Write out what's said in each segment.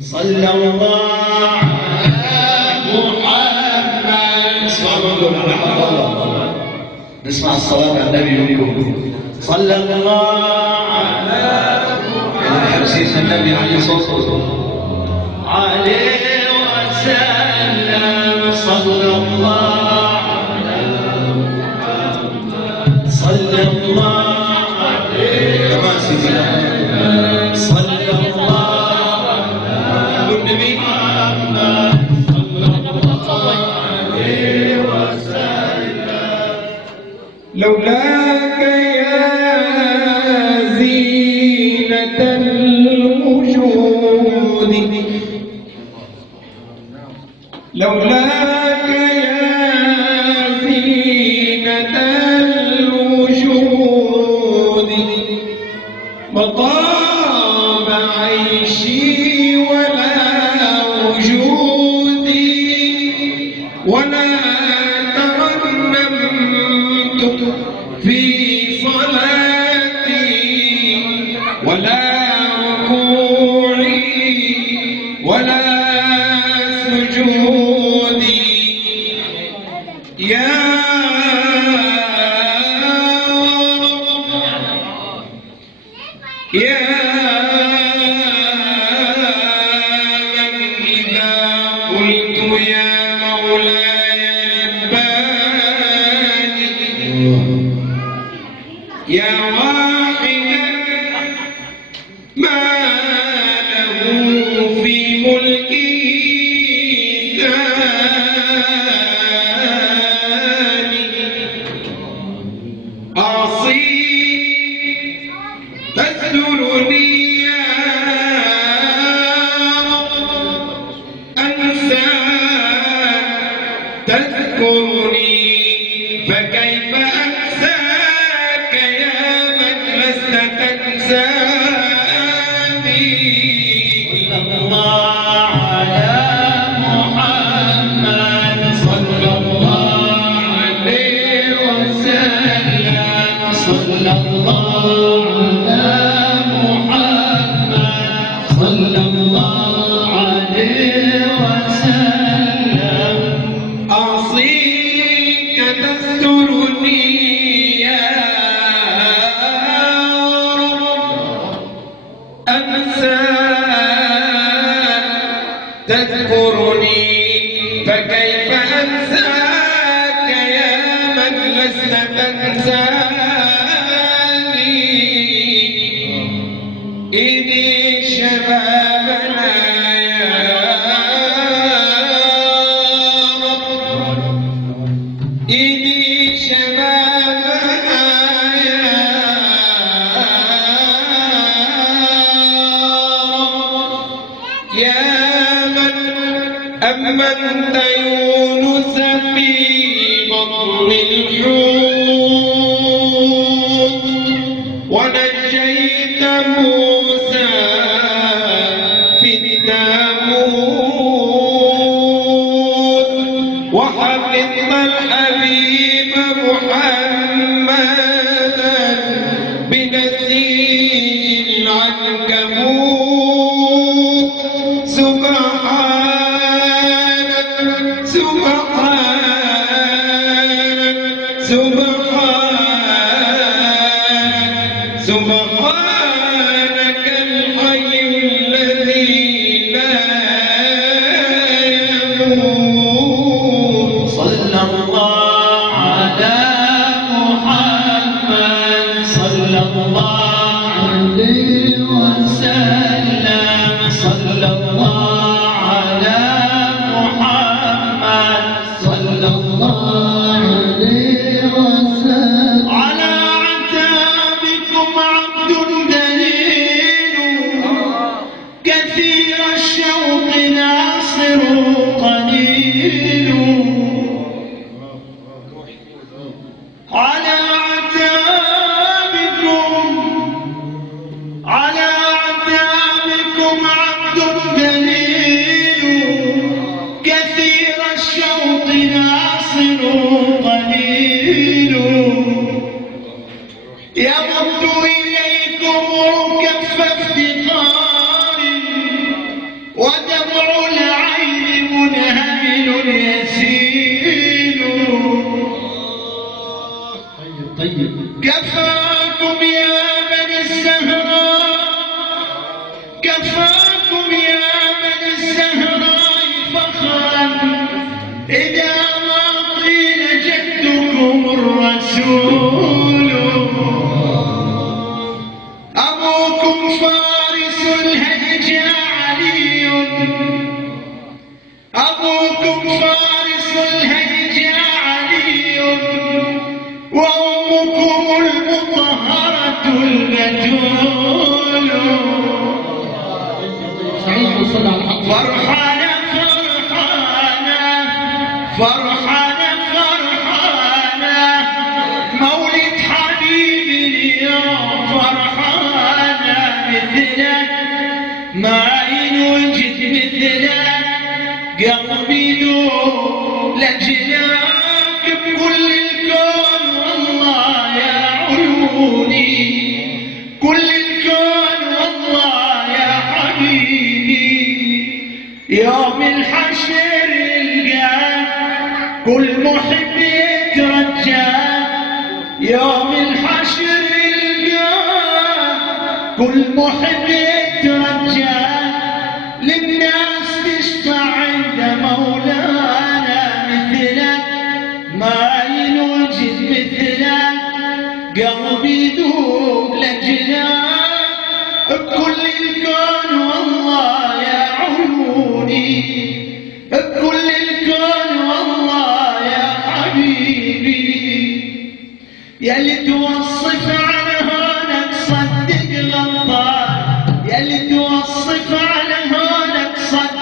صلى الله على محمد. نسمع الصلاة على النبي اليوم. صلى الله على محمد. سيدنا النبي عليه الصلاة والسلام عليه وسلم. صلى الله على محمد. صلى الله عليه وسلم. صلى الله على النبي محمد. صلى الله عليه وسلم. لولاك يا زينة الوجود، لولاك يا زينة الوجود، وطاب عيشي ولا وجودي، ولا ترنمت في صلاتي، ولا ركوعي، ولا سجودي. يا من إذا قلت يا مولاي لباني، يا واحدا ما له في ملكه ثاني، أعصيك تسترني يا رب، أنساك تذكرني، فكيف أنساك يا من لست تنساني. صلى الله على محمد. صلى الله عليه وسلم. صلى الله على محمد. صلى الله عليه وسلم. أعصيك تسترني يا رب، أنساك تذكرني، فكيف أنساك يا من لست تنساني. إني شبابنا يا رب، إني شبابنا يا رب، يا من أمنت يونس في بطن الحوت، ونجيت موسى في التابوت، وحفظت الحبيب محمدا بنسيج العنكبوت. سبحانك سبحانك سبحانك سبحانك الحي الذي لا يموت. صلى الله على محمد. صلى الله عليه وسلم. صلى الله على محمد. صلى الله عليه وسلم. على عتابكم عبد دليل، كثير الشوق ناصر قليل. على عتابكم عبد دليل، كثير الشوق ناصر قليل. يمد إليكم كف افتقار ودمع العين منهمل يسيل. طيب كفاكم يا بني الزهراء، كفاكم يا بني الزهراء فخرا إذا ما قيل جدكم الرسول. أبوكم فارس الهجا علي، أبوكم فارس الهجا علي، وأمكم المطهرة البتول. فرحانة فرحانة فرحانة فرحانة مولد حبيبي اليوم، فرحانة مثلك ما ينوجد مثلك، قلبي دوب لجلاك بكل الكون والله يا عيوني، كل الكون والله يا حبيبي. يوم الحشر يلقاك كل محب يترجاك، يوم الحشر يلقاك كل محب يترجاك، للناس تشفع عند مولانا مثلك ما ينوجد مثلك، قلبي يذوب لجلاك بكل الكون والله يا عيوني، بكل الكون والله يا حبيبي. يلي توصف على هونك صدق غلطان، يلي توصف على هونك صدق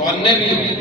صلوا على النبي.